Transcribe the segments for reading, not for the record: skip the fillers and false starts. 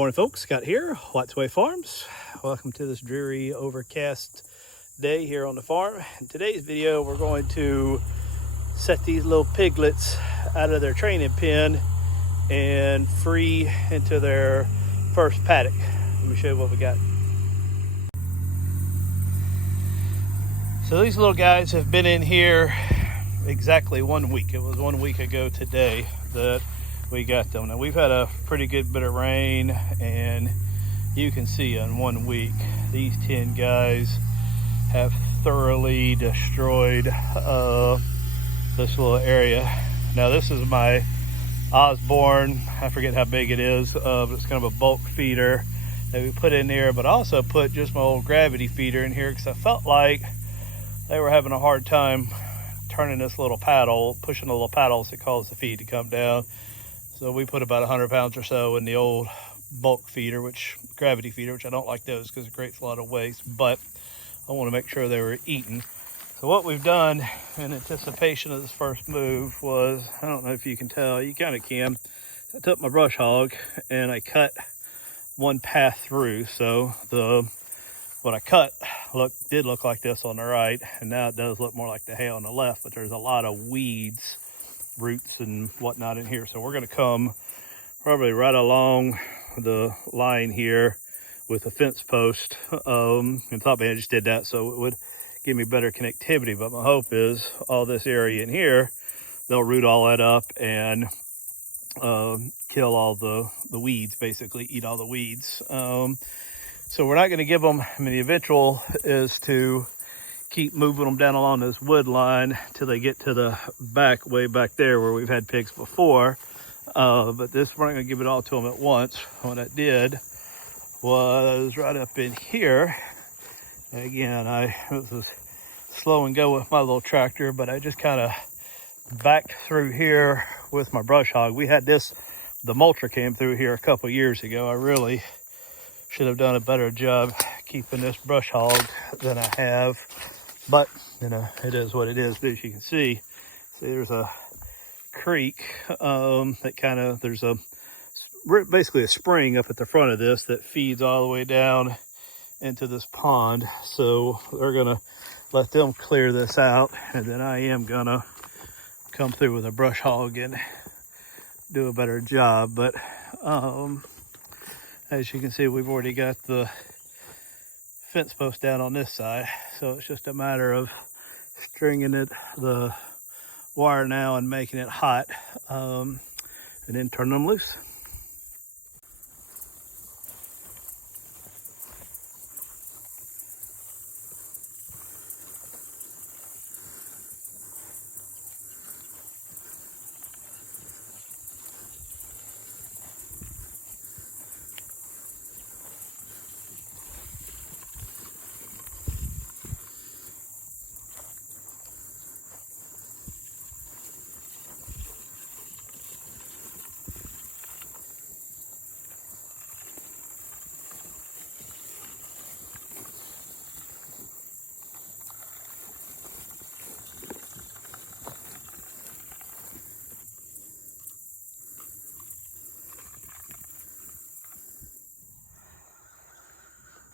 Morning folks, Scott here, Watts Way Farms. Welcome to this dreary overcast day here on the farm. In today's video we're going to set these little piglets out of their training pen and free into their first paddock. Let me show you what we got. So these little guys have been in here exactly 1 week. It was 1 week ago today that we got them. Now we've had a pretty good bit of rain, and you can see in 1 week these 10 guys have thoroughly destroyed this little area. Now this is my Osborne, I forget how big it is, but it's kind of a bulk feeder that we put in there, but I also put just my old gravity feeder in here because I felt like they were having a hard time turning this little paddle, pushing the little paddles that cause the feed to come down. So we put about 100 pounds or so in the old bulk feeder, gravity feeder, which I don't like those because it creates a lot of waste, but I want to make sure they were eaten. So what we've done in anticipation of this first move was, I don't know if you can tell, you kind of can. I took my brush hog and I cut one path through. So what I cut did look like this on the right, and now it does look more like the hay on the left, but there's a lot of weeds, roots and whatnot in here. So we're going to come probably right along the line here with a fence post. And thought, man, I just did that so it would give me better connectivity. But my hope is all this area in here, they'll root all that up and kill all the weeds, basically eat all the weeds. So we're not going to give them, the eventual is to keep moving them down along this wood line till they get to the back, way back there where we've had pigs before. But this, we're not going to give it all to them at once. What I did was right up in here. Again, it was slow and go with my little tractor, but I just kind of backed through here with my brush hog. We had the mulcher came through here a couple years ago. I really should have done a better job keeping this brush hog than I have, but it is what it is. But as you can see there's a creek there's basically a spring up at the front of this that feeds all the way down into this pond. So we're gonna let them clear this out, and then I am gonna come through with a brush hog and do a better job. But as you can see, we've already got the fence post down on this side, so it's just a matter of stringing the wire now and making it hot, and then turn them loose.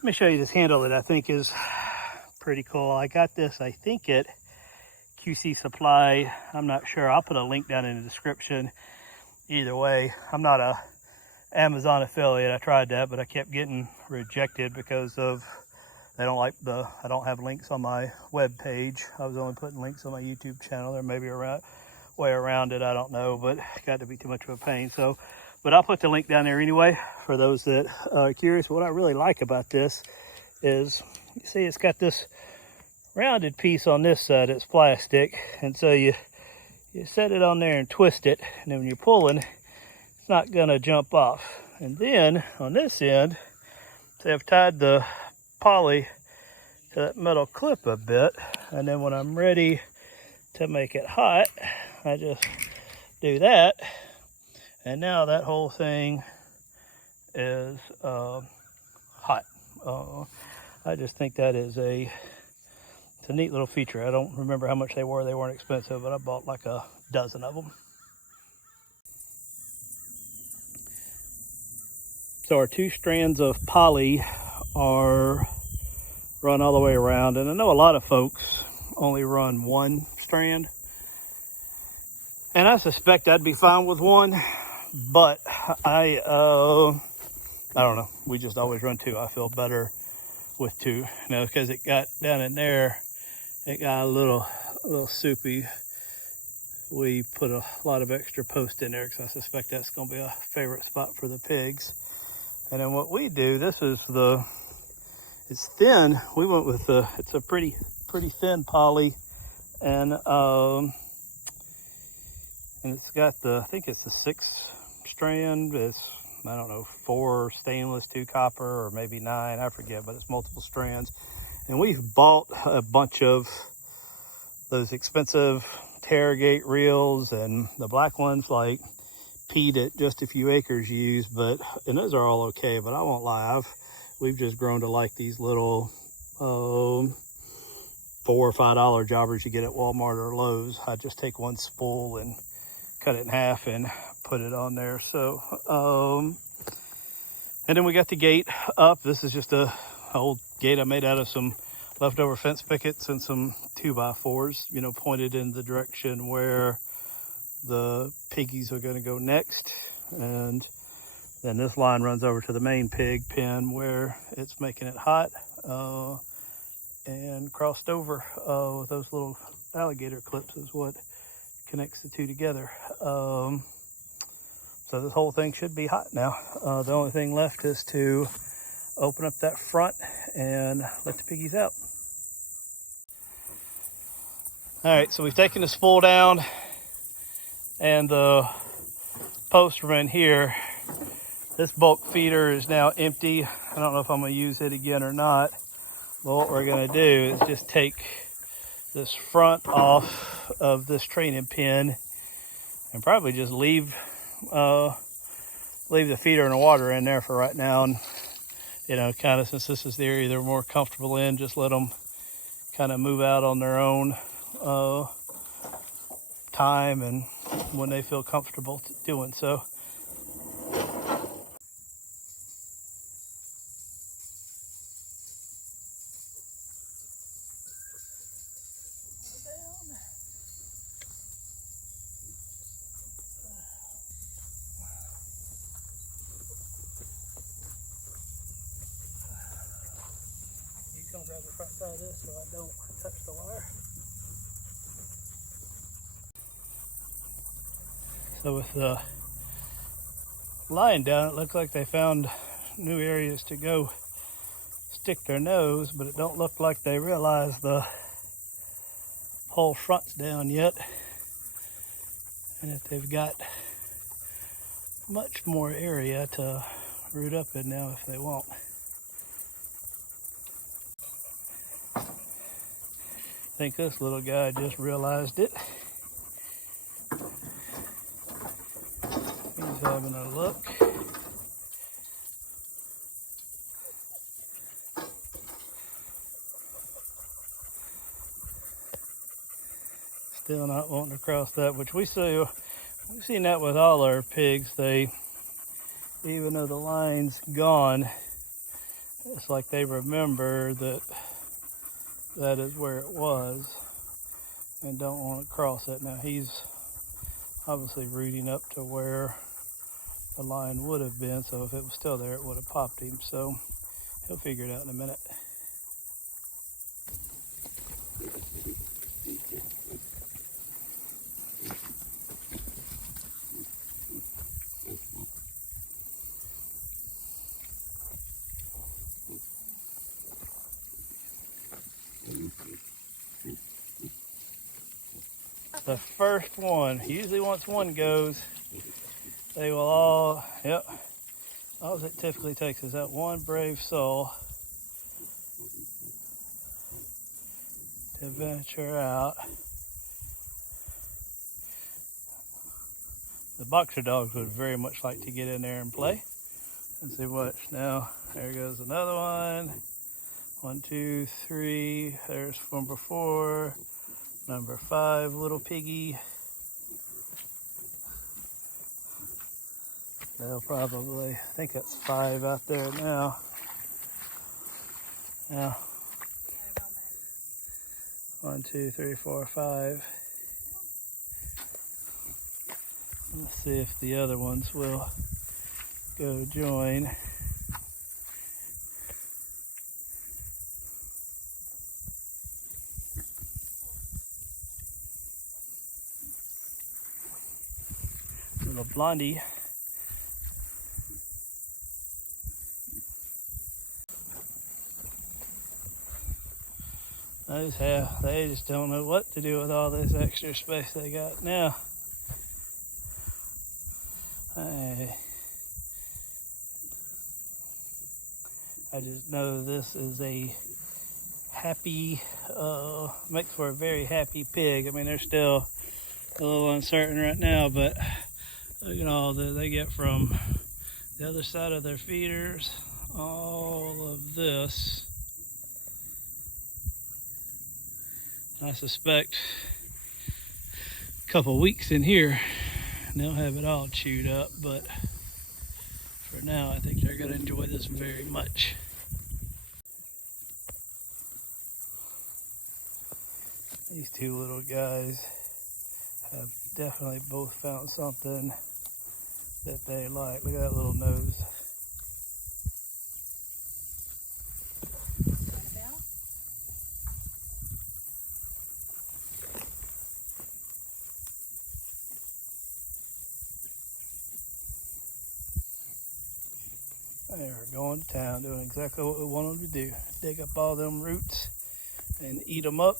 Let me show you this handle that I think is pretty cool. I got this, I think, at QC Supply. I'm not sure. I'll put a link down in the description. Either way, I'm not a Amazon affiliate. I tried that, but I kept getting rejected because of I don't have links on my web page. I was only putting links on my YouTube channel. There may be a way around it, I don't know, but it got to be too much of a pain. But I'll put the link down there anyway for those that are curious. What I really like about this is, you see it's got this rounded piece on this side. It's plastic, and so you set it on there and twist it, and then when you're pulling, it's not gonna jump off. And then on this end, see, I've tied the poly to that metal clip a bit, and then when I'm ready to make it hot, I just do that. And now that whole thing is hot. I just think that is it's a neat little feature. I don't remember how much they were. They weren't expensive, but I bought like a dozen of them. So our 2 strands of poly are run all the way around, and I know a lot of folks only run 1 strand, and I suspect I'd be fine with 1, but I don't know. We just always run 2. I feel better with 2, you know, because it got down in there, it got a little soupy. We put a lot of extra post in there because I suspect that's going to be a favorite spot for the pigs. And then what we do, this is it's thin. We went with it's a pretty thin poly, and it's got I think it's the 6 strand. It's, I don't know, 4 stainless, 2 copper, or maybe 9, I forget, but it's multiple strands. And we've bought a bunch of those expensive Tarragate reels, and the black ones like Pete at Just a Few Acres use, and those are all okay, but I won't lie, we've just grown to like these little $4 or $5 jobbers you get at Walmart or Lowe's. I just take 1 spool and cut it in half and put it on there. So and then we got the gate up. This is just a old gate I made out of some leftover fence pickets and some 2x4s, you know, pointed in the direction where the piggies are going to go next. And then this line runs over to the main pig pen where it's making it hot, and crossed over with those little alligator clips is what connects the 2 together. So this whole thing should be hot now. The only thing left is to open up that front and let the piggies out. All right, so we've taken the spool down and the post from in here. This bulk feeder is now empty. I don't know if I'm gonna use it again or not, but what we're gonna do is just take this front off of this training pin and probably just leave the feeder and the water in there for right now. And, you know, kind of, since this is the area they're more comfortable in, just let them kind of move out on their own time and when they feel comfortable doing so. You come grab the front side of this so I don't touch the wire. So with the line down, it looks like they found new areas to go stick their nose, but it don't look like they realize the whole front's down yet, and that they've got much more area to root up in now if they want. I think this little guy just realized it. He's having a look. Still not wanting to cross that, which we've seen that with all our pigs. They, even though the line's gone, it's like they remember that that is where it was and don't want to cross it. Now he's obviously rooting up to where the line would have been, so if it was still there, it would have popped him. So he'll figure it out in a minute. The first one, usually once one goes, they will all, yep, all it typically takes is that one brave soul to venture out. The boxer dogs would very much like to get in there and play. Let's see what, now, there goes another one. 1, 2, 3, there's one before. Number 5, little piggy. They'll probably, I think that's 5 out there now. Yeah. 1, 2, 3, 4, 5. Let's see if the other ones will go join. Little blondie. They just don't know what to do with all this extra space they got now. I just know this is a happy, makes for a very happy pig. I mean, they're still a little uncertain right now, but look at all that they get from the other side of their feeders. All of this. I suspect a couple weeks in here and they'll have it all chewed up, but for now I think they're going to enjoy this very much. These two little guys have definitely both found something that they like. Look at that little nose. They're going to town, doing exactly what we want them to do. Dig up all them roots and eat them up.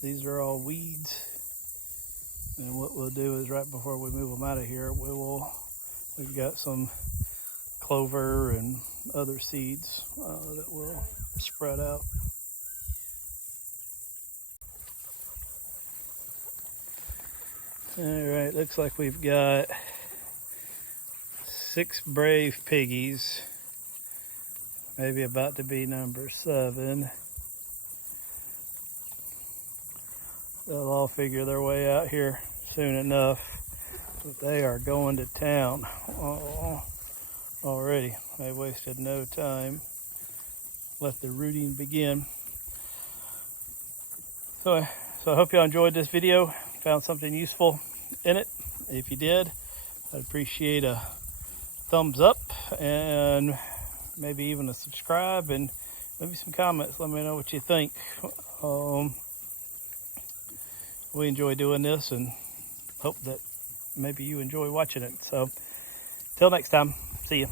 These are all weeds. And what we'll do is right before we move them out of here, we've got some clover and other seeds that will spread out. All right, looks like we've got 6 brave piggies, maybe about to be number 7. They'll all figure their way out here soon enough, but they are going to town already. They wasted no time. Let the rooting begin. So I hope y'all enjoyed this video, found something useful in it. If you did, I'd appreciate a thumbs up and maybe even a subscribe and maybe some comments. Let me know what you think. We enjoy doing this and hope that maybe you enjoy watching it. So till next time, see you.